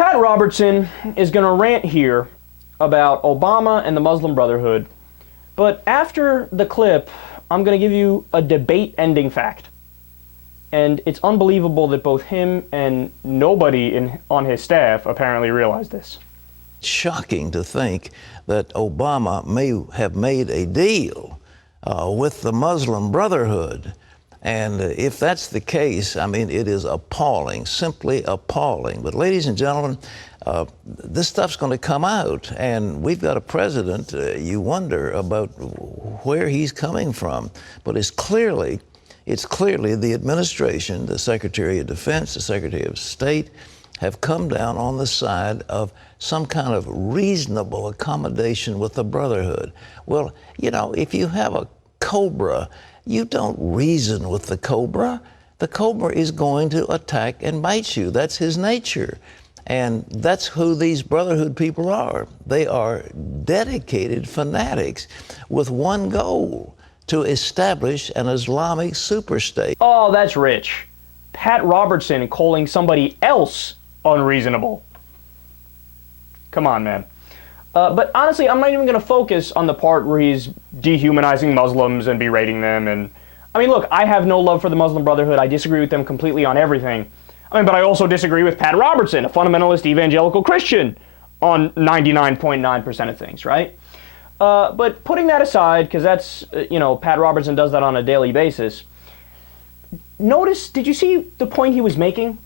Pat Robertson is going to rant here about Obama and the Muslim Brotherhood, but after the clip, I'm going to give you a debate-ending fact. And it's unbelievable that both him and nobody on his staff apparently realized this. Shocking to think that Obama may have made a deal with the Muslim Brotherhood. And if that's the case, I mean, it is appalling, simply appalling. But ladies and gentlemen, this stuff's going to come out, and we've got a president, you wonder about where he's coming from. But it's clearly the administration, the Secretary of Defense, the Secretary of State, have come down on the side of some kind of reasonable accommodation with the Brotherhood. Well, you know, if you have a cobra, you don't reason with the cobra. The cobra is going to attack and bite you. That's his nature. And that's who these Brotherhood people are. They are dedicated fanatics with one goal: to establish an Islamic superstate. Oh, that's rich. Pat Robertson calling somebody else unreasonable. Come on, man. But honestly, I'm not even going to focus on the part where he's dehumanizing Muslims and berating them. And I mean, look, I have no love for the Muslim Brotherhood. I disagree with them completely on everything. I mean, but I also disagree with Pat Robertson, a fundamentalist evangelical Christian, on 99.9% of things, right? But putting that aside, because that's, Pat Robertson does that on a daily basis. Did you see the point he was making?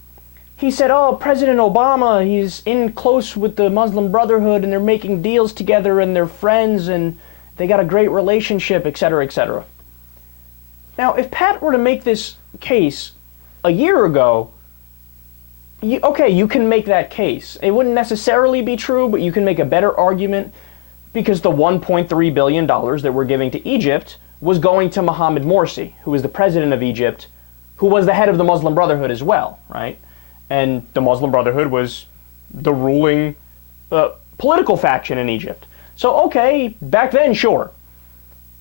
He said, oh, President Obama, he's in close with the Muslim Brotherhood and they're making deals together and they're friends and they got a great relationship, etc., etc. Now, if Pat were to make this case a year ago, you can make that case. It wouldn't necessarily be true, but you can make a better argument because the $1.3 billion that we're giving to Egypt was going to Mohammed Morsi, who was the president of Egypt, who was the head of the Muslim Brotherhood as well, right? And the Muslim Brotherhood was the ruling political faction in Egypt. So, okay, back then, sure.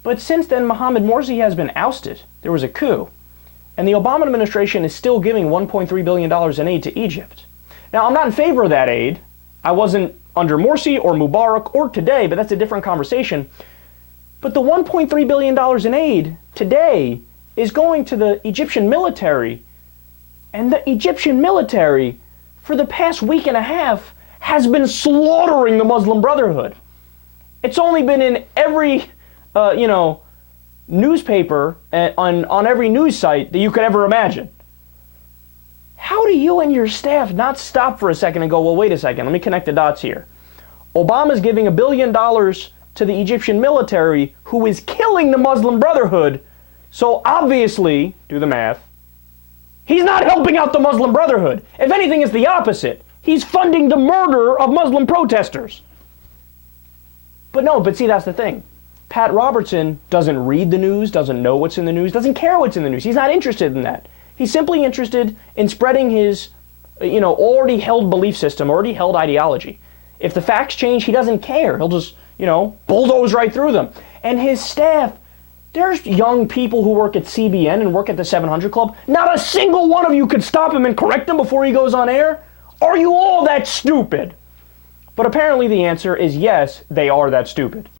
But since then, Mohammed Morsi has been ousted. There was a coup. And the Obama administration is still giving $1.3 billion in aid to Egypt. Now, I'm not in favor of that aid. I wasn't under Morsi or Mubarak or today, but that's a different conversation. But the $1.3 billion in aid today is going to the Egyptian military. And the Egyptian military, for the past week and a half, has been slaughtering the Muslim Brotherhood. It's only been in every, newspaper, on every news site that you could ever imagine. How do you and your staff not stop for a second and go, well, wait a second, let me connect the dots here. Obama's giving $1 billion to the Egyptian military, who is killing the Muslim Brotherhood. So obviously, do the math, he's not helping out the Muslim Brotherhood. If anything, it's the opposite. He's funding the murder of Muslim protesters. But see, that's the thing. Pat Robertson doesn't read the news, doesn't know what's in the news, doesn't care what's in the news. He's not interested in that. He's simply interested in spreading his, already held belief system, already held ideology. If the facts change, he doesn't care. He'll just, bulldoze right through them. And his staff, there's young people who work at CBN and work at the 700 Club. Not a single one of you could stop him and correct him before he goes on air? Are you all that stupid? But apparently the answer is yes, they are that stupid.